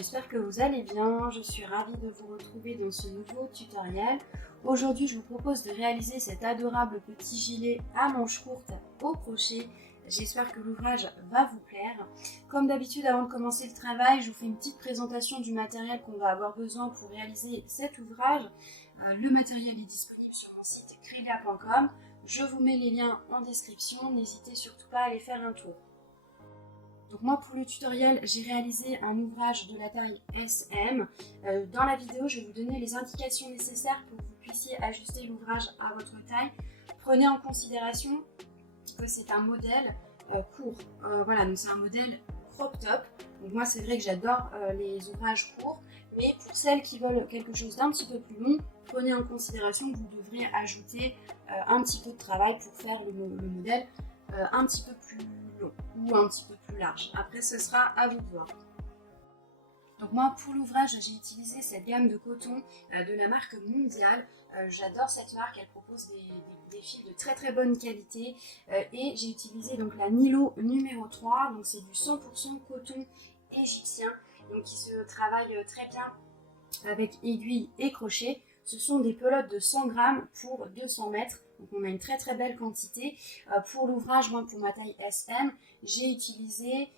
j'espère que vous allez bien. Je suis ravie de vous retrouver dans ce nouveau tutoriel. Aujourd'hui, je vous propose de réaliser cet adorable petit gilet à manches courtes au crochet. J'espère que l'ouvrage va vous plaire. Comme d'habitude, avant de commencer le travail, je vous fais une petite présentation du matériel qu'on va avoir besoin pour réaliser cet ouvrage. Le matériel est disponible sur mon site crélia.com. Je vous mets les liens en description. N'hésitez surtout pas à aller faire un tour. Donc moi pour le tutoriel j'ai réalisé un ouvrage de la taille SM. Dans la vidéo je vais vous donner les indications nécessaires pour que vous puissiez ajuster l'ouvrage à votre taille. Prenez en considération que c'est un modèle court. Voilà, donc c'est un modèle crop top. Donc moi c'est vrai que j'adore les ouvrages courts, mais pour celles qui veulent quelque chose d'un petit peu plus long, prenez en considération que vous devrez ajouter un petit peu de travail pour faire le modèle un petit peu plus long ou un petit peu plus large. Après ce sera à vous de voir. Donc moi pour l'ouvrage j'ai utilisé cette gamme de coton de la marque Mondial. J'adore cette marque, elle propose des fils de très bonne qualité et j'ai utilisé donc la Nilo numéro 3, donc c'est du 100% coton égyptien, donc qui se travaille très bien avec aiguille et crochet. Ce sont des pelotes de 100 grammes pour 200 mètres. Donc on a une très belle quantité. Pour l'ouvrage, moi pour ma taille SM, j'ai utilisé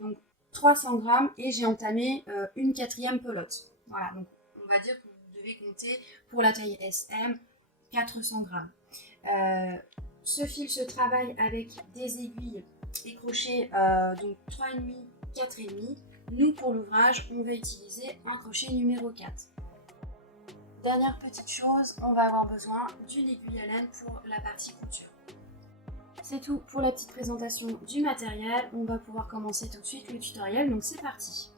donc 300 grammes et j'ai entamé une 4e pelote. Voilà, donc on va dire que vous devez compter pour la taille SM 400 grammes. Ce fil se travaille avec des aiguilles et crochets donc 3,5, 4,5. Nous pour l'ouvrage, on va utiliser un crochet numéro 4. Dernière petite chose, on va avoir besoin d'une aiguille à laine pour la partie couture. C'est tout pour la petite présentation du matériel. On va pouvoir commencer tout de suite le tutoriel, donc c'est parti.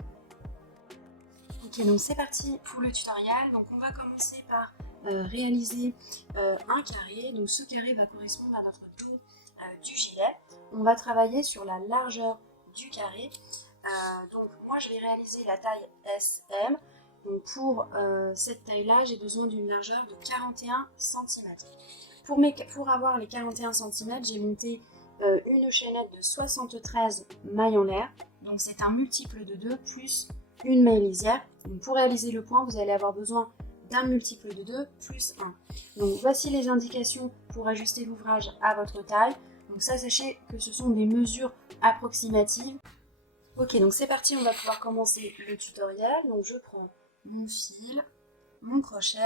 Ok, donc c'est parti pour le tutoriel. Donc on va commencer par réaliser un carré. Donc ce carré va correspondre à notre dos du gilet. On va travailler sur la largeur du carré. Donc moi je vais réaliser la taille SM. Donc pour cette taille-là, j'ai besoin d'une largeur de 41 cm. Pour avoir les 41 cm, j'ai monté une chaînette de 73 mailles en l'air. Donc c'est un multiple de 2 plus une maille lisière. Donc pour réaliser le point, vous allez avoir besoin d'un multiple de 2 plus 1. Donc voici les indications pour ajuster l'ouvrage à votre taille. Donc ça, sachez que ce sont des mesures approximatives. Ok, donc c'est parti, on va pouvoir commencer le tutoriel. Donc je prends mon fil, mon crochet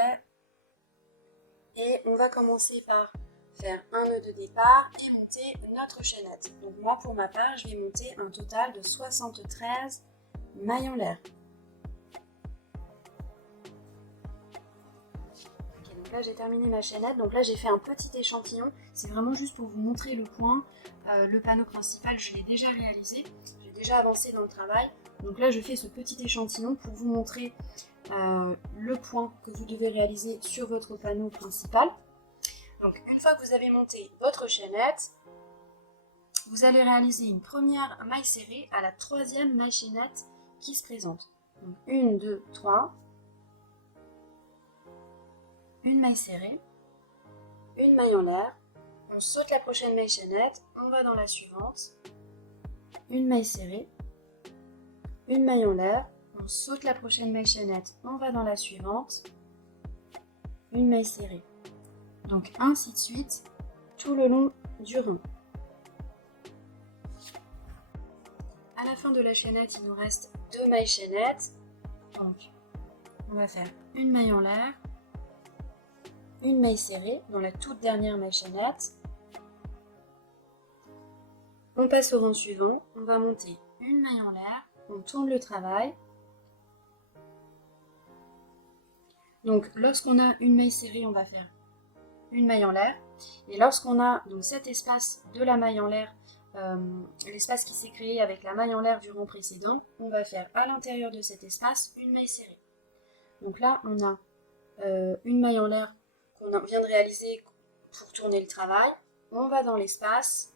et on va commencer par faire un nœud de départ et monter notre chaînette. Donc moi pour ma part je vais monter un total de 73 mailles en l'air. Ok, donc là j'ai terminé ma chaînette, donc là j'ai fait un petit échantillon, c'est vraiment juste pour vous montrer le point. Le panneau principal je l'ai déjà réalisé, j'ai déjà avancé dans le travail. Donc là je fais ce petit échantillon pour vous montrer le point que vous devez réaliser sur votre panneau principal. Donc une fois que vous avez monté votre chaînette, vous allez réaliser une première maille serrée à la 3e maille chaînette qui se présente. Donc 1, 2, 3, une maille serrée, une maille en l'air, on saute la prochaine maille chaînette, on va dans la suivante, une maille serrée, une maille en l'air, on saute la prochaine maille chaînette, on va dans la suivante, une maille serrée. Donc ainsi de suite, tout le long du rang. À la fin de la chaînette, il nous reste 2 mailles chaînettes. Donc on va faire une maille en l'air, une maille serrée dans la toute dernière maille chaînette. On passe au rang suivant, on va monter une maille en l'air, on tourne le travail. Donc lorsqu'on a une maille serrée, on va faire une maille en l'air. Et lorsqu'on a donc cet espace de la maille en l'air, l'espace qui s'est créé avec la maille en l'air du rang précédent, on va faire à l'intérieur de cet espace une maille serrée. Donc là, on a une maille en l'air qu'on vient de réaliser pour tourner le travail. On va dans l'espace,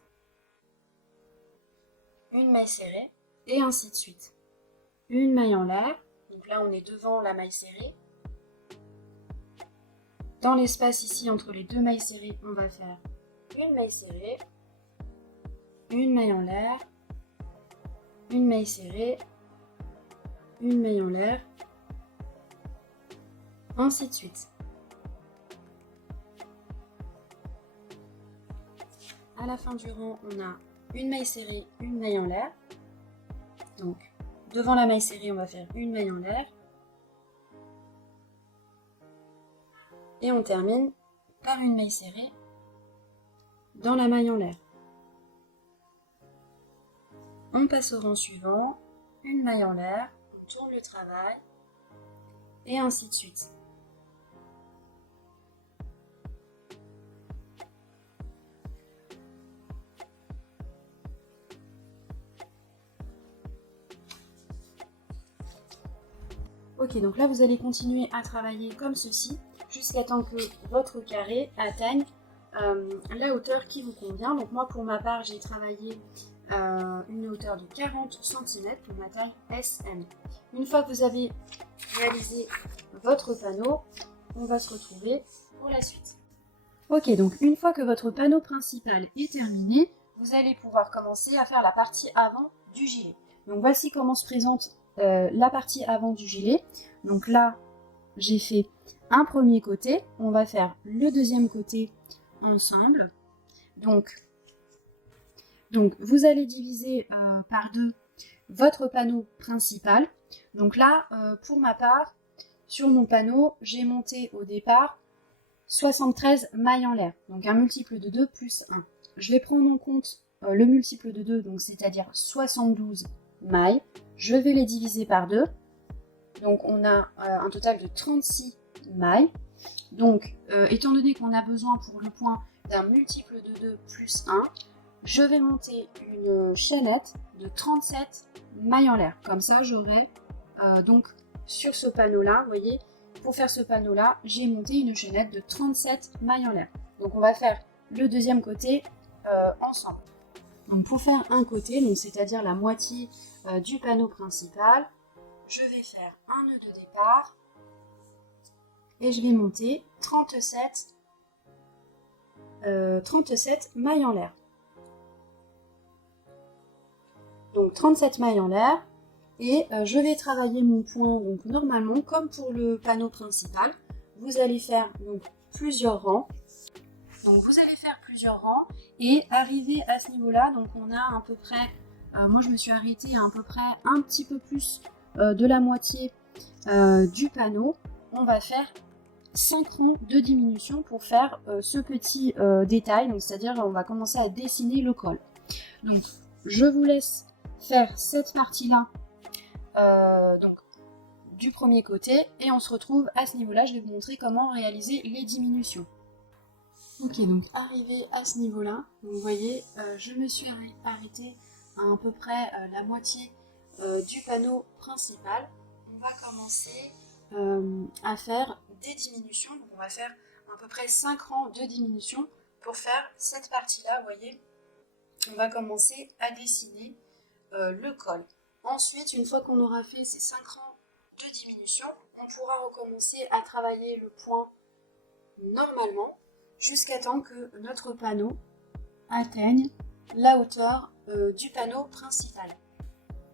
une maille serrée, et ainsi de suite. Une maille en l'air, donc là on est devant la maille serrée. Dans l'espace ici entre les 2 mailles serrées, on va faire une maille serrée, une maille en l'air, une maille serrée, une maille en l'air, ainsi de suite. À la fin du rang, on a une maille serrée, une maille en l'air. Donc, devant la maille serrée, on va faire une maille en l'air. Et on termine par une maille serrée dans la maille en l'air. On passe au rang suivant, une maille en l'air, on tourne le travail, et ainsi de suite. Ok, donc là vous allez continuer à travailler comme ceci jusqu'à temps que votre carré atteigne la hauteur qui vous convient. Donc moi pour ma part j'ai travaillé une hauteur de 40 cm pour ma taille SM. Une fois que vous avez réalisé votre panneau, on va se retrouver pour la suite. Ok, donc une fois que votre panneau principal est terminé, vous allez pouvoir commencer à faire la partie avant du gilet. Donc voici comment se présente la partie avant du gilet. Donc là, j'ai fait un premier côté. On va faire le deuxième côté ensemble. Donc vous allez diviser par deux votre panneau principal. Donc là, pour ma part, sur mon panneau, j'ai monté au départ 73 mailles en l'air. Donc un multiple de 2 plus 1. Je vais prendre en compte le multiple de 2, donc c'est-à-dire 72 mailles. Je vais les diviser par 2. Donc on a un total de 36 mailles. Donc étant donné qu'on a besoin pour le point d'un multiple de 2 plus 1, je vais monter une chaînette de 37 mailles en l'air. Comme ça j'aurai donc sur ce panneau là, vous voyez, pour faire ce panneau là, j'ai monté une chaînette de 37 mailles en l'air. Donc on va faire le deuxième côté ensemble. Donc pour faire un côté, donc c'est-à-dire la moitié du panneau principal, je vais faire un nœud de départ et je vais monter 37 mailles en l'air. Donc 37 mailles en l'air et je vais travailler mon point. Donc normalement, comme pour le panneau principal, vous allez faire donc plusieurs rangs. Donc vous allez faire plusieurs rangs et arriver à ce niveau-là. Donc on a à peu près, moi je me suis arrêtée à peu près un petit peu plus de la moitié du panneau. On va faire 5 rangs de diminution pour faire ce petit détail. Donc c'est-à-dire on va commencer à dessiner le col. Donc je vous laisse faire cette partie-là donc du premier côté et on se retrouve à ce niveau-là. Je vais vous montrer comment réaliser les diminutions. Ok, donc arrivé à ce niveau-là, vous voyez, je me suis arrêtée à peu près la moitié du panneau principal. On va commencer à faire des diminutions. Donc on va faire à peu près 5 rangs de diminution pour faire cette partie-là, vous voyez. On va commencer à dessiner le col. Ensuite, une fois qu'on aura fait ces 5 rangs de diminution, on pourra recommencer à travailler le point normalement jusqu'à temps que notre panneau atteigne la hauteur du panneau principal.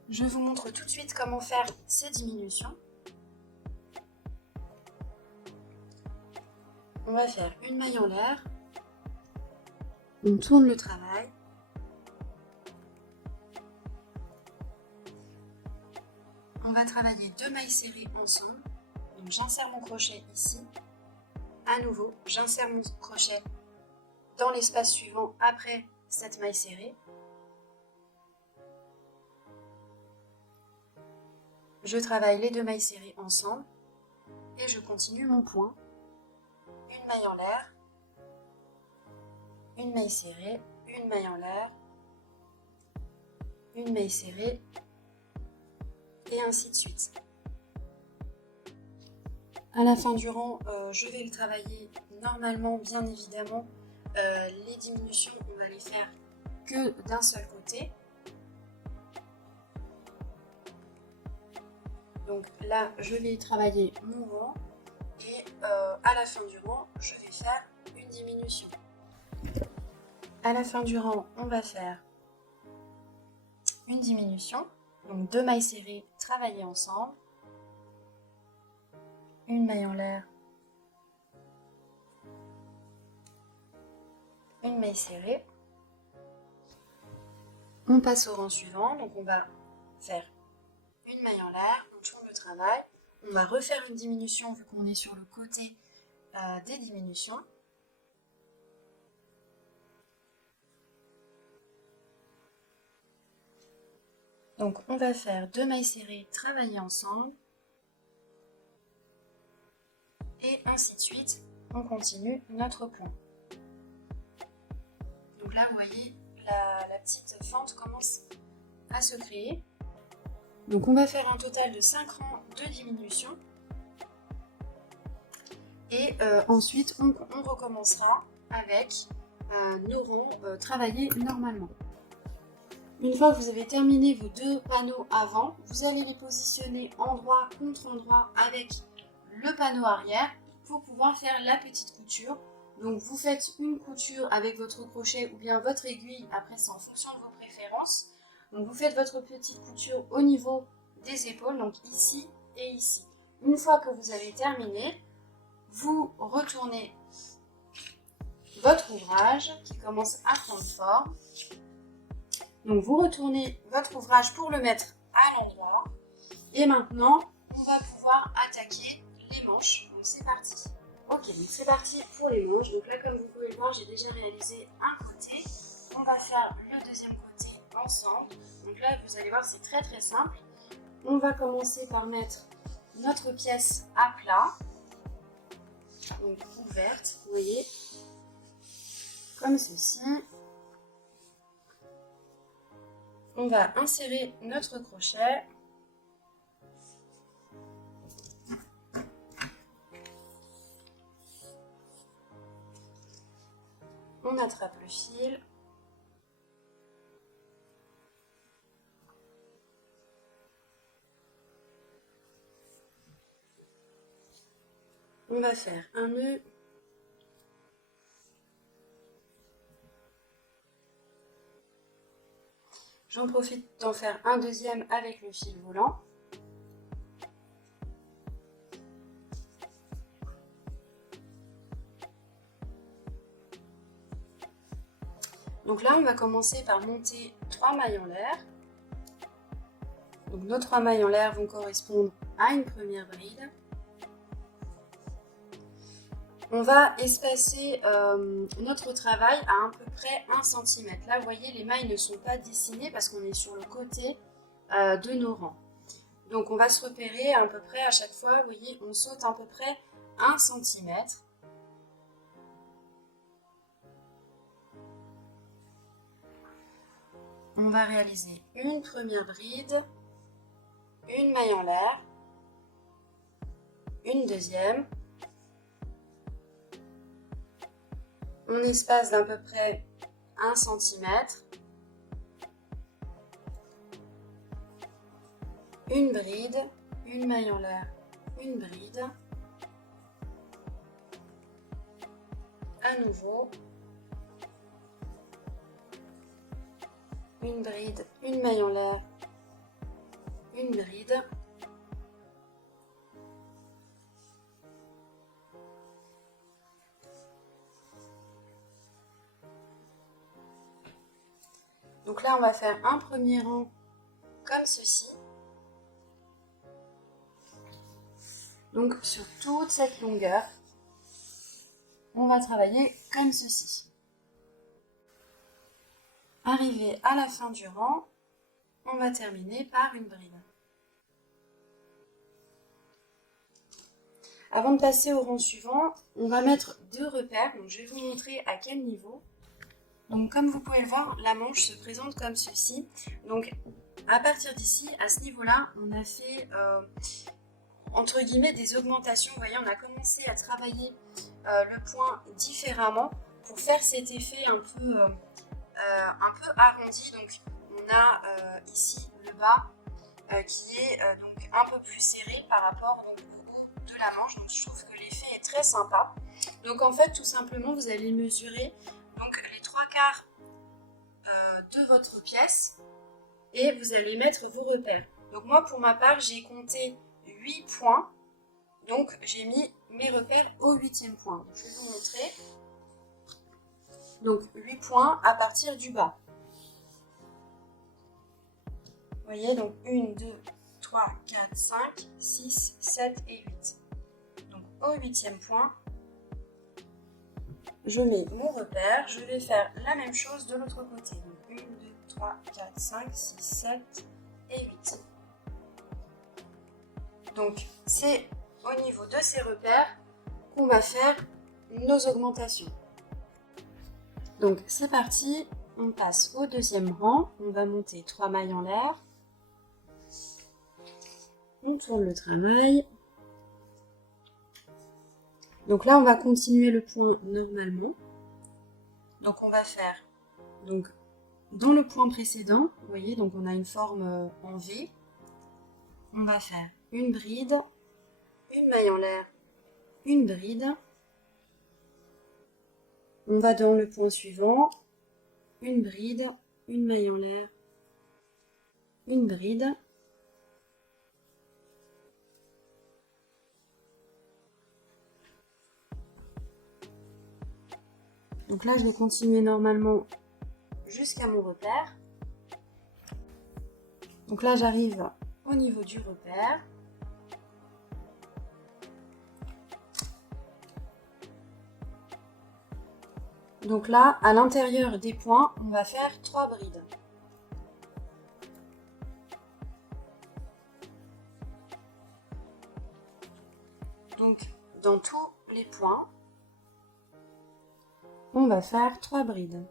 Je vous montre tout de suite comment faire ces diminutions. On va faire une maille en l'air, on tourne le travail, on va travailler 2 mailles serrées ensemble, donc j'insère mon crochet ici, à nouveau j'insère mon crochet dans l'espace suivant après cette maille serrée, je travaille les 2 mailles serrées ensemble et je continue mon point. Une maille en l'air, une maille serrée, une maille en l'air, une maille serrée, et ainsi de suite. À la fin du rang, je vais le travailler normalement, bien évidemment. Les diminutions, on va les faire que d'un seul côté. Donc là, je vais travailler mon rang. Et à la fin du rang, je vais faire une diminution. À la fin du rang, on va faire une diminution. Donc 2 mailles serrées travaillées ensemble. une maille en l'air, une maille serrée. On passe au rang suivant, donc on va faire une maille en l'air, on tourne le travail, on va refaire une diminution vu qu'on est sur le côté des diminutions. Donc on va faire 2 mailles serrées travailler ensemble et ainsi de suite, on continue notre plan. Donc là vous voyez la petite fente commence à se créer. Donc on va faire un total de 5 rangs de diminution et ensuite on recommencera avec nos rangs travaillés normalement. Une fois que vous avez terminé vos 2 panneaux avant, vous allez les positionner endroit contre endroit avec le panneau arrière pour pouvoir faire la petite couture. Donc vous faites une couture avec votre crochet ou bien votre aiguille, après c'est en fonction de vos préférences. Donc vous faites votre petite couture au niveau des épaules, donc ici et ici. Une fois que vous avez terminé, vous retournez votre ouvrage qui commence à prendre forme. Donc vous retournez votre ouvrage pour le mettre à l'endroit. Et maintenant, on va pouvoir attaquer les manches. Donc c'est parti. Ok, donc c'est parti pour les manches. Donc là, comme vous pouvez le voir, j'ai déjà réalisé un côté. On va faire le deuxième côté ensemble. Donc là, vous allez voir, c'est très très simple. On va commencer par mettre notre pièce à plat. Donc ouverte, vous voyez, comme ceci. On va insérer notre crochet. On attrape le fil. On va faire un nœud. J'en profite d'en faire un deuxième avec le fil volant. Donc là, on va commencer par monter 3 mailles en l'air. Donc nos 3 mailles en l'air vont correspondre à une première bride. On va espacer notre travail à peu près 1 cm. Là, vous voyez, les mailles ne sont pas dessinées parce qu'on est sur le côté de nos rangs. Donc, on va se repérer à peu près à chaque fois. Vous voyez, on saute à peu près 1 cm. On va réaliser une première bride, une maille en l'air, une deuxième. On espace d'à peu près 1 cm. Une bride, une maille en l'air, une bride. À nouveau. Une bride, une maille en l'air, une bride. Donc là, on va faire un premier rang comme ceci. Donc sur toute cette longueur, on va travailler comme ceci. Arrivé à la fin du rang, on va terminer par une bride. Avant de passer au rang suivant, on va mettre 2 repères. Donc je vais vous montrer à quel niveau. Donc comme vous pouvez le voir, la manche se présente comme ceci. Donc à partir d'ici, à ce niveau-là, on a fait entre guillemets des augmentations. Vous voyez, on a commencé à travailler le point différemment pour faire cet effet un peu arrondi. Donc on a ici le bas qui est donc un peu plus serré par rapport donc, au haut de la manche. Donc je trouve que l'effet est très sympa. Donc en fait tout simplement vous allez mesurer donc les 3/4 de votre pièce et vous allez mettre vos repères. Donc moi pour ma part j'ai compté 8 points. Donc j'ai mis mes repères au 8e point. Je vais vous montrer. Donc 8 points à partir du bas. Vous voyez, donc 1, 2, 3, 4, 5, 6, 7 et 8. Donc au 8e point, je mets mon repère. Je vais faire la même chose de l'autre côté. Donc 1, 2, 3, 4, 5, 6, 7 et 8. Donc c'est au niveau de ces repères qu'on va faire nos augmentations. Donc c'est parti, on passe au 2e rang, on va monter 3 mailles en l'air. On tourne le travail. Donc là, on va continuer le point normalement. Donc on va faire, donc dans le point précédent, vous voyez, donc on a une forme en V. On va faire une bride, une maille en l'air, une bride. On va dans le point suivant, une bride, une maille en l'air, une bride. Donc là, je vais continuer normalement jusqu'à mon repère. Donc là, j'arrive au niveau du repère. Donc là, à l'intérieur des points, on va faire 3 brides. Donc, dans tous les points, on va faire 3 brides.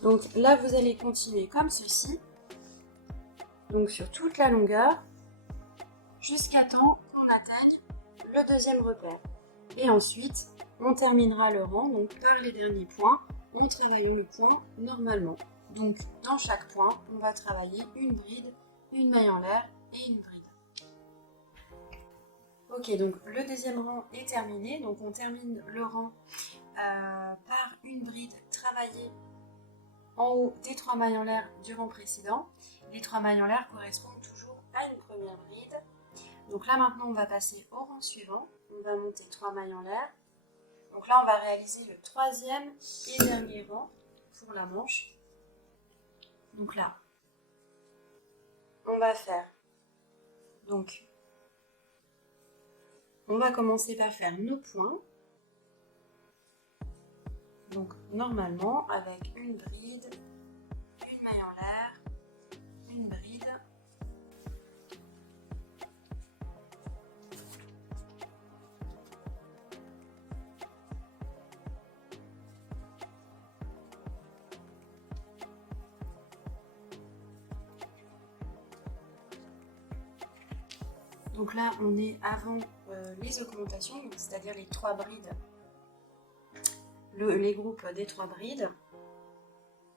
Donc là, vous allez continuer comme ceci, donc sur toute la longueur, jusqu'à temps qu'on atteigne le 2e repère. Et ensuite, on terminera le rang donc par les derniers points en travaillant le point normalement. Donc dans chaque point, on va travailler une bride, une maille en l'air et une bride. Ok, donc le 2e rang est terminé, donc on termine le rang par une bride travaillée en haut des 3 mailles en l'air du rang précédent. Les 3 mailles en l'air correspondent toujours à une première bride. Donc là maintenant on va passer au rang suivant, on va monter 3 mailles en l'air. Donc là on va réaliser le 3e et dernier rang pour la manche. Donc là, on va faire, donc on va commencer par faire nos points. Donc normalement avec une bride, une maille en l'air, une bride. Donc là on est avant les augmentations, c'est-à-dire les 3 brides. Les groupes des 3 brides.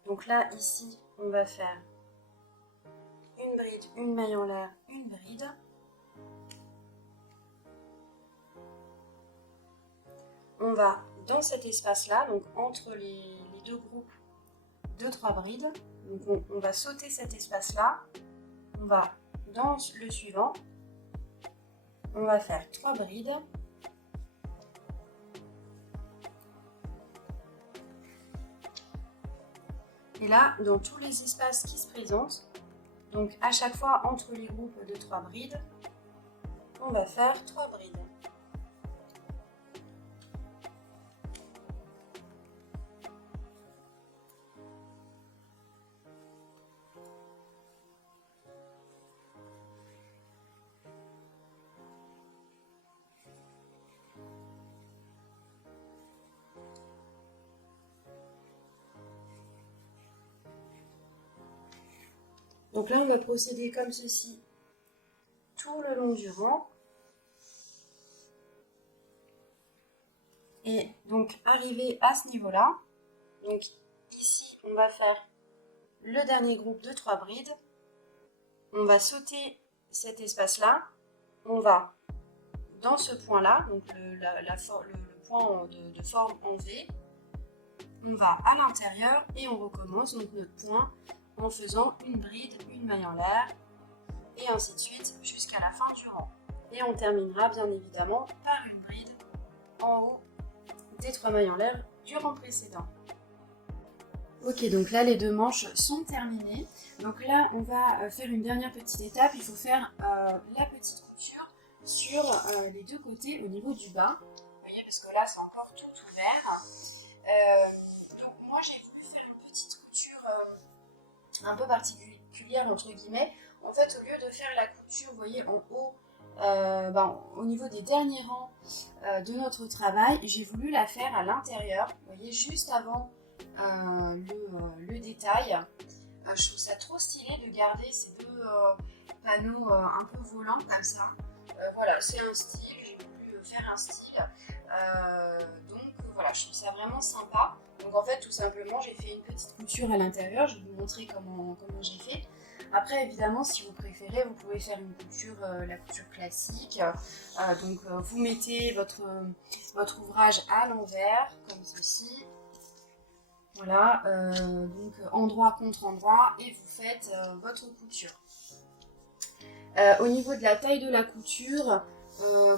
Donc là, ici, on va faire une bride, une maille en l'air, une bride. On va dans cet espace-là, donc entre les 2 groupes de 3 brides, donc on va sauter cet espace-là. On va dans le suivant. On va faire 3 brides. Et là, dans tous les espaces qui se présentent, donc à chaque fois entre les groupes de 3 brides, on va faire 3 brides. Donc là, on va procéder comme ceci tout le long du rang. Et donc, arrivé à ce niveau-là, donc ici, on va faire le dernier groupe de 3 brides. On va sauter cet espace-là. On va dans ce point-là, donc le point de forme en V. On va à l'intérieur et on recommence donc notre point en faisant une bride, une maille en l'air et ainsi de suite jusqu'à la fin du rang. Et on terminera bien évidemment par une bride en haut des 3 mailles en l'air du rang précédent. Ok, donc là les 2 manches sont terminées. Donc là on va faire une dernière petite étape. Il faut faire la petite couture sur les 2 côtés au niveau du bas. Vous voyez, parce que là c'est encore tout ouvert. Donc moi j'ai voulu faire une petite couture un peu particulière entre guillemets. En fait, au lieu de faire la couture, vous voyez, en haut, au niveau des derniers rangs de notre travail, j'ai voulu la faire à l'intérieur, vous voyez, juste avant le détail. Je trouve ça trop stylé de garder ces 2 panneaux un peu volants comme ça. Voilà, c'est un style, j'ai voulu faire un style. Donc voilà, je trouve ça vraiment sympa. Donc en fait, tout simplement, j'ai fait une petite couture à l'intérieur. Je vais vous montrer comment j'ai fait. Après, évidemment, si vous préférez, vous pouvez faire une couture, la couture classique. Vous mettez votre ouvrage à l'envers, comme ceci. Voilà, donc endroit contre endroit, et vous faites votre couture. Au niveau de la taille de la couture,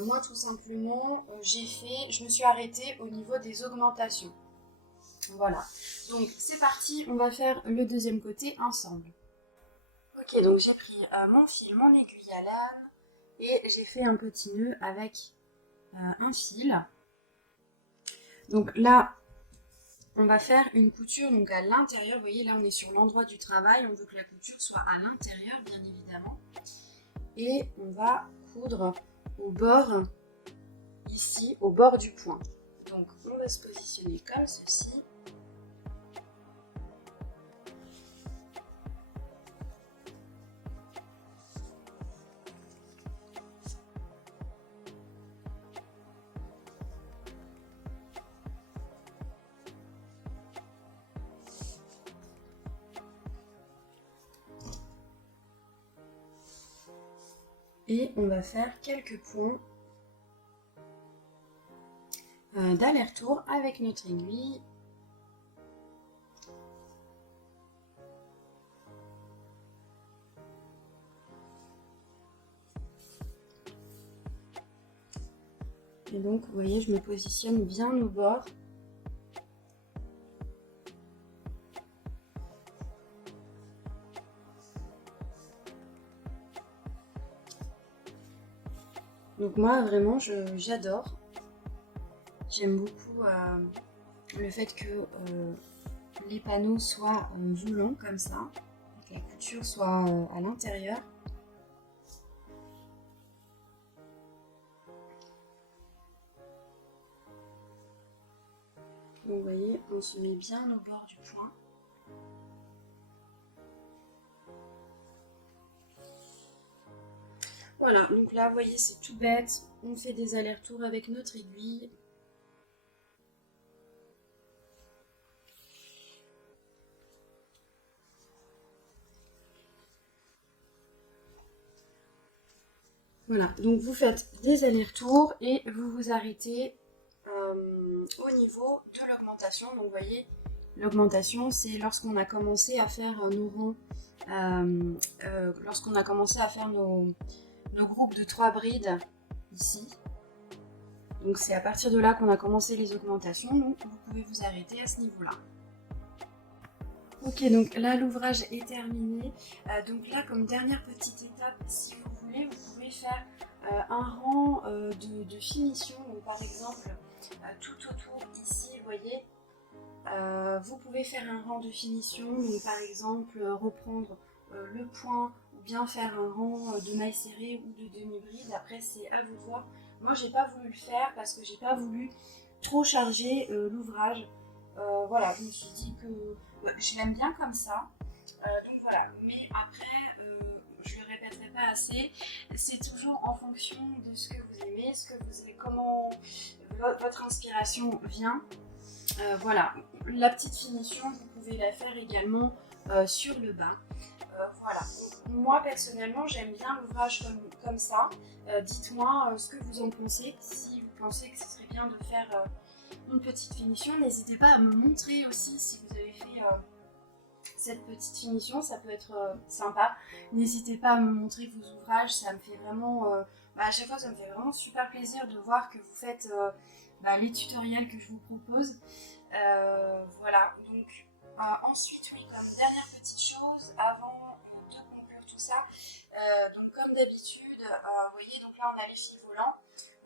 moi tout simplement, je me suis arrêtée au niveau des augmentations. Voilà, donc c'est parti, on va faire le deuxième côté ensemble. Ok, donc j'ai pris mon fil, mon aiguille à laine et j'ai fait un petit nœud avec un fil. Donc là, on va faire une couture donc à l'intérieur. Vous voyez, là on est sur l'endroit du travail, on veut que la couture soit à l'intérieur bien évidemment. Et on va coudre au bord, ici, au bord du point. Donc on va se positionner comme ceci. Et on va faire quelques points d'aller-retour avec notre aiguille. Et donc, vous voyez, je me positionne bien au bord. Donc moi, vraiment, j'adore. J'aime beaucoup le fait que les panneaux soient volants comme ça, que la couture soit à l'intérieur. Donc, vous voyez, on se met bien au bord du point. Voilà, donc là, vous voyez, c'est tout bête. On fait des allers-retours avec notre aiguille. Voilà, donc vous faites des allers-retours et vous vous arrêtez au niveau de l'augmentation. Donc vous voyez, l'augmentation, c'est lorsqu'on a commencé à faire nos rangs, lorsqu'on a commencé à faire nos groupes de 3 brides ici. Donc c'est à partir de là qu'on a commencé les augmentations, donc vous pouvez vous arrêter à ce niveau-là. Ok, donc là l'ouvrage est terminé. Donc là, comme dernière petite étape, si vous voulez, vous pouvez faire un rang de finition. Donc par exemple, tout autour ici, vous voyez, vous pouvez faire un rang de finition. Donc par exemple, reprendre le point ou bien faire un rang de mailles serrées ou de demi-bride. Après, c'est à vous de voir. Moi, j'ai pas voulu le faire parce que j'ai pas voulu trop charger l'ouvrage. Voilà, je me suis dit que je l'aime bien comme ça. Donc voilà, mais après, je le répéterai pas assez, c'est toujours en fonction de ce que vous aimez, comment votre inspiration vient. Voilà, la petite finition, vous pouvez la faire également sur le bas. Voilà, donc, moi personnellement j'aime bien l'ouvrage comme ça. Dites-moi ce que vous en pensez, si vous pensez que ce serait bien de faire une petite finition. N'hésitez pas à me montrer aussi si vous avez fait cette petite finition, ça peut être sympa. N'hésitez pas à me montrer vos ouvrages, ça me fait vraiment, à chaque fois ça me fait vraiment super plaisir de voir que vous faites les tutoriels que je vous propose. Voilà, donc ensuite, oui, comme dernière petite chose, avant de conclure tout ça, donc comme d'habitude, vous voyez, donc là on a les fils volants.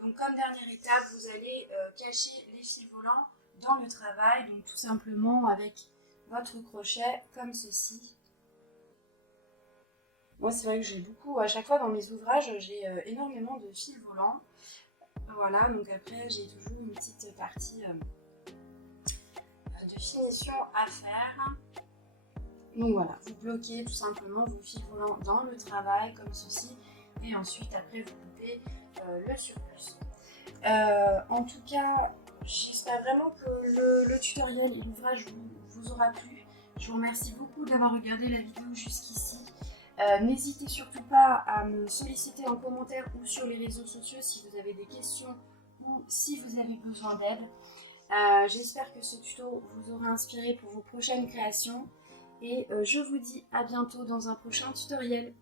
Donc comme dernière étape, vous allez cacher les fils volants dans le travail, donc tout simplement avec votre crochet comme ceci. Moi c'est vrai que j'ai beaucoup, à chaque fois dans mes ouvrages, j'ai énormément de fils volants. Voilà, donc après j'ai toujours une petite partie de finition à faire. Donc voilà, vous bloquez tout simplement vos fils volants dans le travail comme ceci, et ensuite après vous coupez le surplus. En tout cas, j'espère vraiment que le tutoriel et l'ouvrage vous aura plu. Je vous remercie beaucoup d'avoir regardé la vidéo jusqu'ici. N'hésitez surtout pas à me solliciter en commentaire ou sur les réseaux sociaux si vous avez des questions ou si vous avez besoin d'aide. J'espère que ce tuto vous aura inspiré pour vos prochaines créations et je vous dis à bientôt dans un prochain tutoriel.